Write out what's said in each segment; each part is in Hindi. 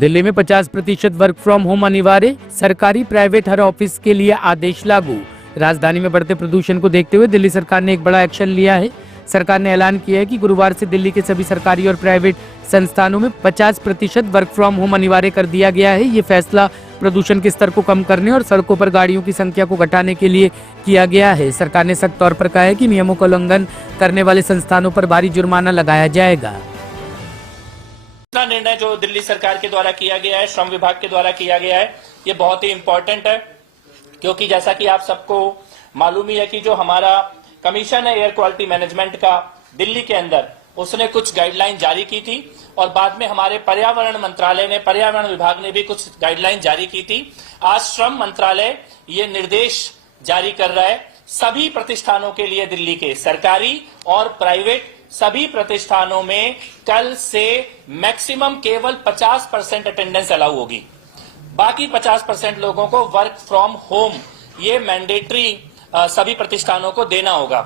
दिल्ली में 50% वर्क फ्रॉम होम अनिवार्य, सरकारी प्राइवेट हर ऑफिस के लिए आदेश लागू। राजधानी में बढ़ते प्रदूषण को देखते हुए दिल्ली सरकार ने एक बड़ा एक्शन लिया है। सरकार ने ऐलान किया है कि गुरुवार से दिल्ली के सभी सरकारी और प्राइवेट संस्थानों में 50% वर्क फ्रॉम होम अनिवार्य कर दिया गया है। ये फैसला प्रदूषण के स्तर को कम करने और सड़कों पर गाड़ियों की संख्या को घटाने के लिए किया गया है। सरकार ने सख्त तौर पर कहा है कि नियमों का उल्लंघन करने वाले संस्थानों पर भारी जुर्माना लगाया जाएगा। निर्णय जो दिल्ली सरकार के द्वारा किया गया है, श्रम विभाग के द्वारा किया गया है, ये बहुत ही इम्पोर्टेंट है, क्योंकि जैसा कि आप सबको मालूम ही है कि जो हमारा कमीशन है एयर क्वालिटी मैनेजमेंट का दिल्ली के अंदर, उसने कुछ गाइडलाइन जारी की थी और बाद में हमारे पर्यावरण मंत्रालय ने, पर्यावरण विभाग ने भी कुछ गाइडलाइन जारी की थी। आज श्रम मंत्रालय ये निर्देश जारी कर रहा है सभी प्रतिष्ठानों के लिए, दिल्ली के सरकारी और प्राइवेट सभी प्रतिष्ठानों में कल से मैक्सिमम केवल 50% अटेंडेंस अलाउ होगी। बाकी 50% लोगों को वर्क फ्रॉम होम ये मैंडेटरी सभी प्रतिष्ठानों को देना होगा।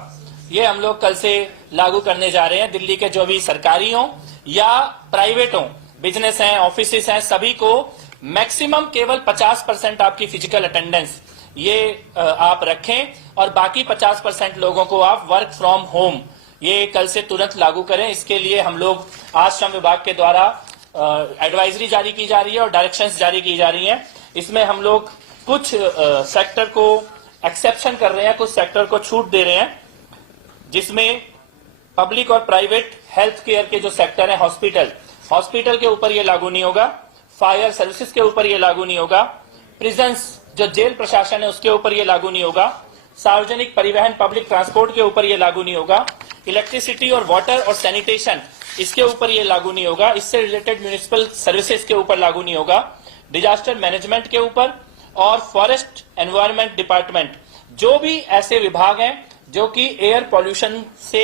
ये हम लोग कल से लागू करने जा रहे हैं। दिल्ली के जो भी सरकारी हो या प्राइवेट हो, बिजनेस हैं, ऑफिसेस हैं, सभी को मैक्सिमम केवल 50% आपकी फिजिकल अटेंडेंस ये आप रखें और बाकी 50% लोगों को आप वर्क फ्रॉम होम ये कल से तुरंत लागू करें। इसके लिए हम लोग आज श्रम विभाग के द्वारा एडवाइजरी जारी की जा रही है और डायरेक्शंस जारी की जा रही हैं। इसमें हम लोग कुछ सेक्टर को एक्सेप्शन कर रहे हैं, कुछ सेक्टर को छूट दे रहे हैं, जिसमें पब्लिक और प्राइवेट हेल्थ केयर के जो सेक्टर है, हॉस्पिटल के ऊपर ये लागू नहीं होगा, फायर सर्विसेज के ऊपर ये लागू नहीं होगा, प्रिजन्स जो जेल प्रशासन है उसके ऊपर ये लागू नहीं होगा, सार्वजनिक परिवहन पब्लिक ट्रांसपोर्ट के ऊपर ये लागू नहीं होगा, इलेक्ट्रिसिटी और वाटर और सैनिटेशन इसके ऊपर ये लागू नहीं होगा, इससे रिलेटेड म्युनिसिपल सर्विसेज के ऊपर लागू नहीं होगा, डिजास्टर मैनेजमेंट के ऊपर और फॉरेस्ट एनवायरनमेंट डिपार्टमेंट, जो भी ऐसे विभाग हैं जो कि एयर पॉल्यूशन से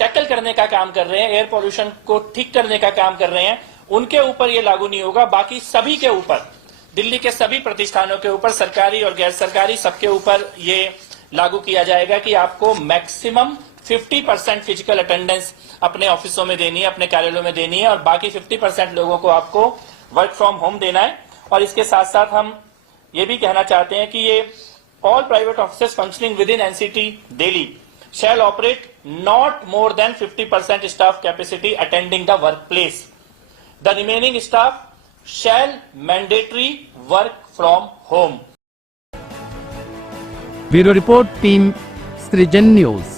टैकल करने का काम कर रहे हैं, एयर पॉल्यूशन को ठीक करने का काम कर रहे हैं, उनके ऊपर ये लागू नहीं होगा। बाकी सभी के ऊपर, दिल्ली के सभी प्रतिष्ठानों के ऊपर, सरकारी और गैर सरकारी, सबके ऊपर ये लागू किया जाएगा कि आपको मैक्सिमम 50% फिजिकल अटेंडेंस अपने ऑफिसों में देनी है, अपने कार्यालयों में देनी है और बाकी 50% लोगों को आपको वर्क फ्रॉम होम देना है। और इसके साथ साथ हम ये भी कहना चाहते हैं कि ये all private offices functioning with in NCT Delhi shall operate not more than 50% staff capacity attending the workplace. The remaining staff shall mandatory work from home. Bureau Report, Team Srijan News.